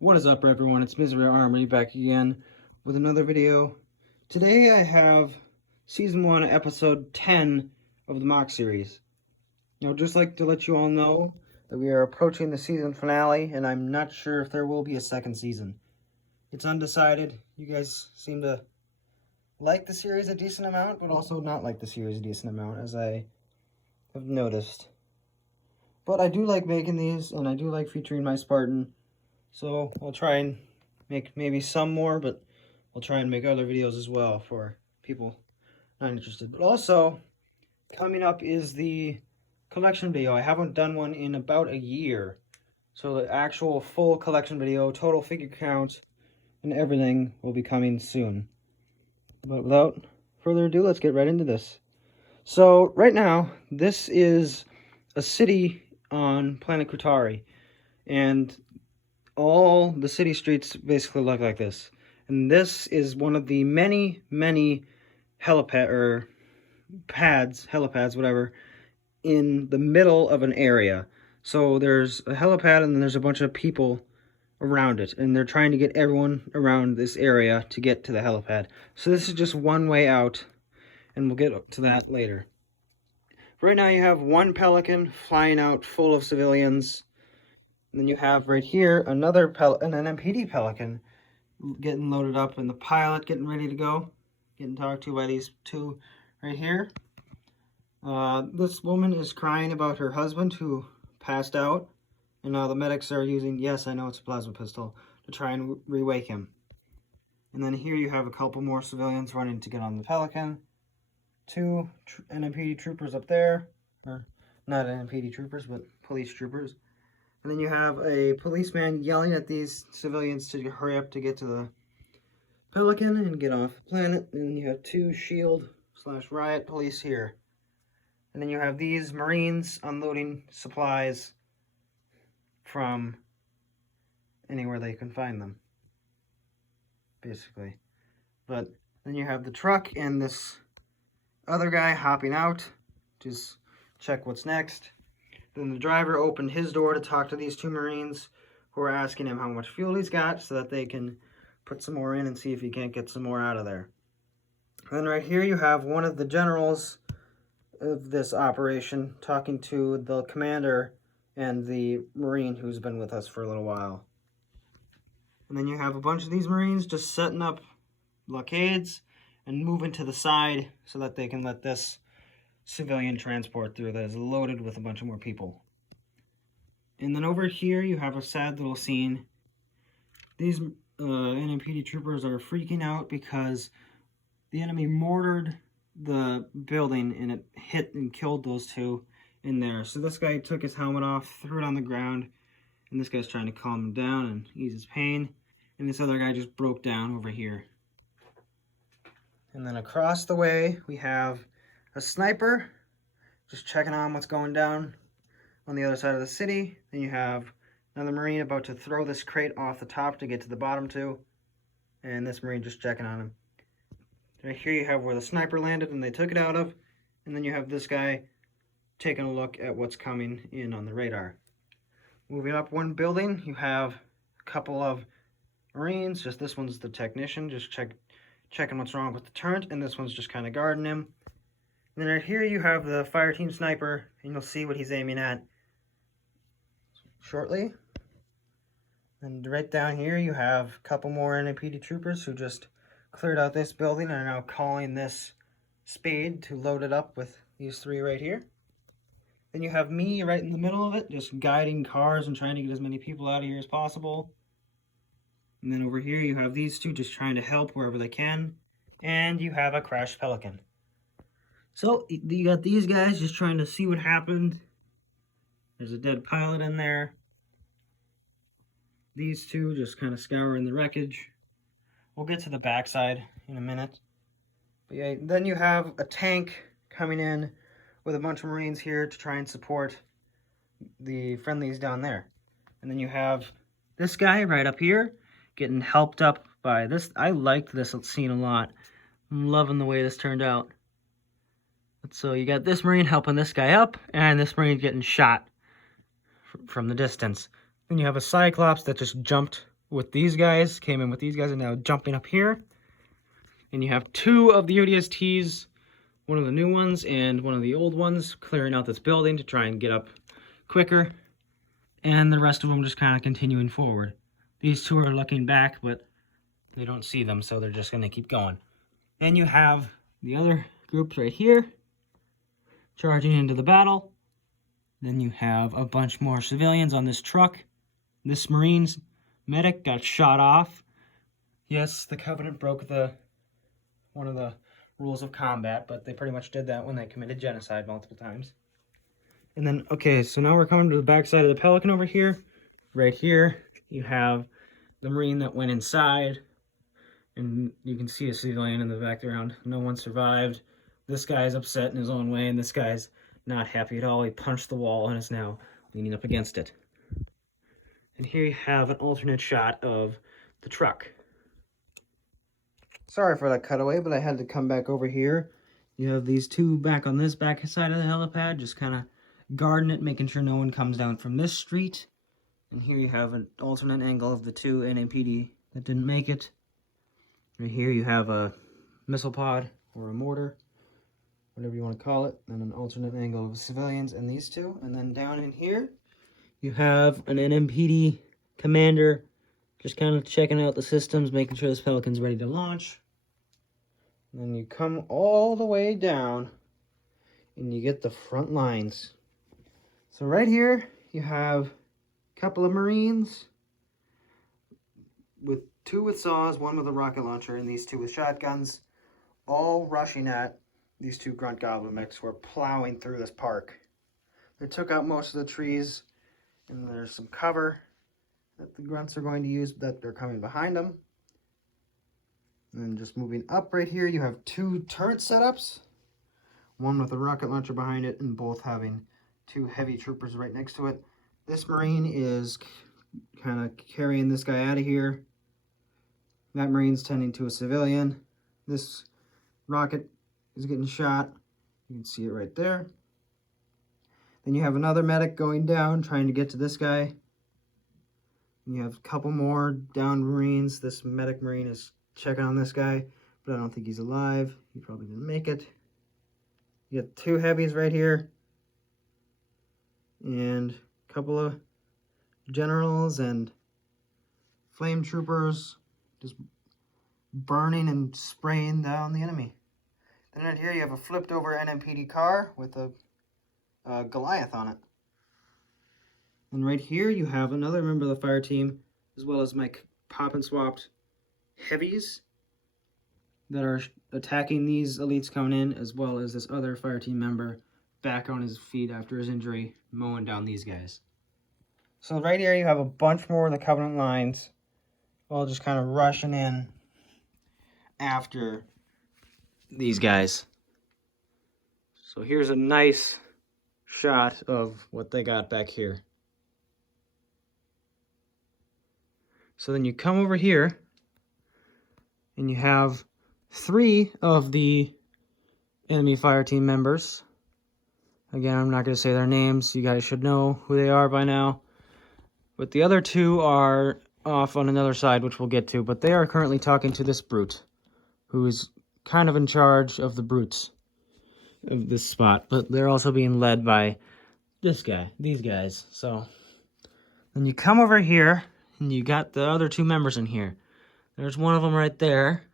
What is up, everyone? It's Misery Armory back again with another video. Today I have Season 1, Episode 10 of the MOC series. Now, just like to let you all know that we are approaching the season finale, and I'm not sure if there will be a second season. It's undecided. You guys seem to like the series a decent amount, but also not like the series a decent amount, as I have noticed. But I do like making these, and I do like featuring my Spartan. So I'll try and make maybe some more, but I'll try and make other videos as well for people not interested. But also, coming up is the collection video. I haven't done one in about a year. So the actual full collection video, total figure count, and everything will be coming soon. But without further ado, let's get right into this. So right now, this is a city on planet Qutari. And all the city streets basically look like this. And this is one of the many helipads, whatever, in the middle of an area. So there's a helipad and then there's a bunch of people around it, and they're trying to get everyone around this area to get to the helipad. So this is just one way out, and we'll get to that later. Right now you have one Pelican flying out full of civilians. And then you have right here another an MPD Pelican getting loaded up, and the pilot getting ready to go, getting talked to by these two right here. This woman is crying about her husband who passed out, and now the medics are using, yes, I know it's a plasma pistol, to try and re-wake him. And then here you have a couple more civilians running to get on the Pelican. Two NMPD troopers up there, or not NMPD troopers, but police troopers. And then you have a policeman yelling at these civilians to hurry up to get to the Pelican and get off the planet. And then you have two SHIELD/riot police here. And then you have these Marines unloading supplies from anywhere they can find them, basically. But then you have the truck and this other guy hopping out to check what's next. Then the driver opened his door to talk to these two Marines who are asking him how much fuel he's got so that they can put some more in and see if he can't get some more out of there. And then right here you have one of the generals of this operation talking to the commander and the Marine who's been with us for a little while. And then you have a bunch of these Marines just setting up blockades and moving to the side so that they can let this civilian transport through that is loaded with a bunch of more people. And then over here you have a sad little scene. These NMPD troopers are freaking out because the enemy mortared the building and it hit and killed those two in there. So this guy took his helmet off, threw it on the ground, and this guy's trying to calm him down and ease his pain. And this other guy just broke down over here. And then across the way we have a sniper just checking on what's going down on the other side of the city. Then you have another Marine about to throw this crate off the top to get to the bottom two, and this Marine just checking on him. Right here you have where the sniper landed and they took it out of, and then you have this guy taking a look at what's coming in on the radar. Moving up one building, you have a couple of Marines. Just this one's the technician, just checking what's wrong with the turret, and this one's just kind of guarding him. And then right here you have the fire team sniper, and you'll see what he's aiming at shortly. And right down here you have a couple more NAPD troopers who just cleared out this building and are now calling this spade to load it up with these three right here. Then you have me right in the middle of it, just guiding cars and trying to get as many people out of here as possible. And then over here you have these two just trying to help wherever they can. And you have a crashed Pelican. So you got these guys just trying to see what happened. There's a dead pilot in there. These two just kind of scouring the wreckage. We'll get to the backside in a minute. But yeah, then you have a tank coming in with a bunch of Marines here to try and support the friendlies down there. And then you have this guy right up here getting helped up by this. I liked this scene a lot. I'm loving the way this turned out. So you got this Marine helping this guy up, and this Marine getting shot from the distance. Then you have a Cyclops that just jumped with these guys, came in with these guys, and now jumping up here. And you have 2 of the ODSTs, one of the new ones and one of the old ones, clearing out this building to try and get up quicker. And the rest of them just kind of continuing forward. These 2 are looking back, but they don't see them, so they're just going to keep going. Then you have the other groups right here, charging into the battle. Then you have a bunch more civilians on this truck. This Marine's medic got shot off. Yes, the Covenant broke one of the rules of combat, but they pretty much did that when they committed genocide multiple times. And then, okay, so now we're coming to the back side of the Pelican over here. Right here, you have the Marine that went inside, and you can see a civilian in the background. No one survived. This guy's upset in his own way, and this guy's not happy at all. He punched the wall and is now leaning up against it. And here you have an alternate shot of the truck. Sorry for that cutaway, but I had to come back over here. You have these 2 back on this back side of the helipad, just kind of guarding it, making sure no one comes down from this street. And here you have an alternate angle of the 2 NAPD that didn't make it. Right here you have a missile pod or a mortar, whatever you want to call it, and an alternate angle of civilians and these 2. And then down in here, you have an NMPD commander just kind of checking out the systems, making sure this Pelican's ready to launch. And then you come all the way down, and you get the front lines. So right here, you have a couple of Marines, with 2 with saws, 1 with a rocket launcher, and these 2 with shotguns, all rushing at these 2 grunt goblin mechs who are plowing through this park. They took out most of the trees, and there's some cover that the grunts are going to use that they're coming behind them. And then just moving up right here, you have 2 turret setups, 1 with a rocket launcher behind it, and both having 2 heavy troopers right next to it. This Marine is kind of carrying this guy out of here. That Marine's tending to a civilian. This rocket is getting shot. You can see it right there. Then you have another medic going down, trying to get to this guy. And you have a couple more downed Marines. This medic Marine is checking on this guy, but I don't think he's alive. He probably didn't make it. You got 2 heavies right here. And a couple of generals and flame troopers just burning and spraying down the enemy. Then right here you have a flipped over NMPD car with a Goliath on it. And right here you have another member of the fire team, as well as my pop and swapped heavies that are attacking these elites coming in, as well as this other fire team member back on his feet after his injury, mowing down these guys. So right here you have a bunch more of the Covenant lines, all just kind of rushing in after these guys. So here's a nice shot of what they got back here. So then you come over here, and you have 3 of the enemy fire team members. Again, I'm not going to say their names. You guys should know who they are by now. But the other 2 are off on another side, which we'll get to. But they are currently talking to this brute, who is kind of in charge of the brutes of this spot. But they're also being led by this guy, these guys. So then you come over here, and you got the other 2 members in here. There's one of them right there,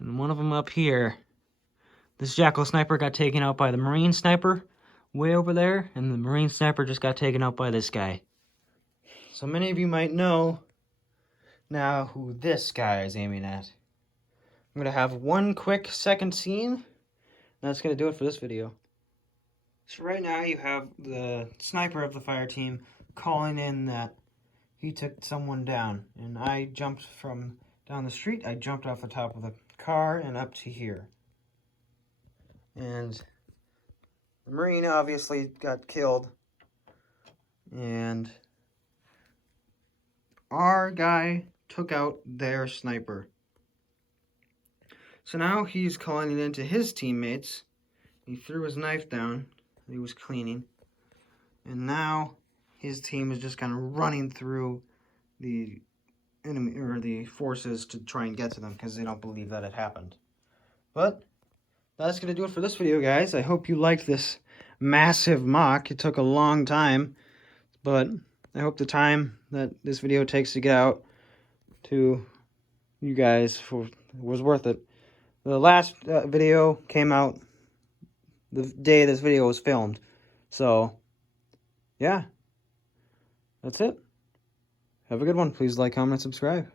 and one of them up here. This Jackal sniper got taken out by the Marine sniper way over there, and the Marine sniper just got taken out by this guy. So many of you might know now who this guy is aiming at. I'm going to have one quick second scene, and that's going to do it for this video. So right now you have the sniper of the fire team calling in that he took someone down, and I jumped from down the street. I jumped off the top of the car and up to here. And the Marine obviously got killed, and our guy took out their sniper. So now he's calling it into his teammates. He threw his knife down that he was cleaning, and now his team is just kind of running through the enemy or the forces to try and get to them because they don't believe that it happened. But that's going to do it for this video, guys. I hope you liked this massive MOC. It took a long time, but I hope the time that this video takes to get out to you guys was worth it. The last video came out the day this video was filmed. So, yeah. That's it. Have a good one. Please like, comment, subscribe.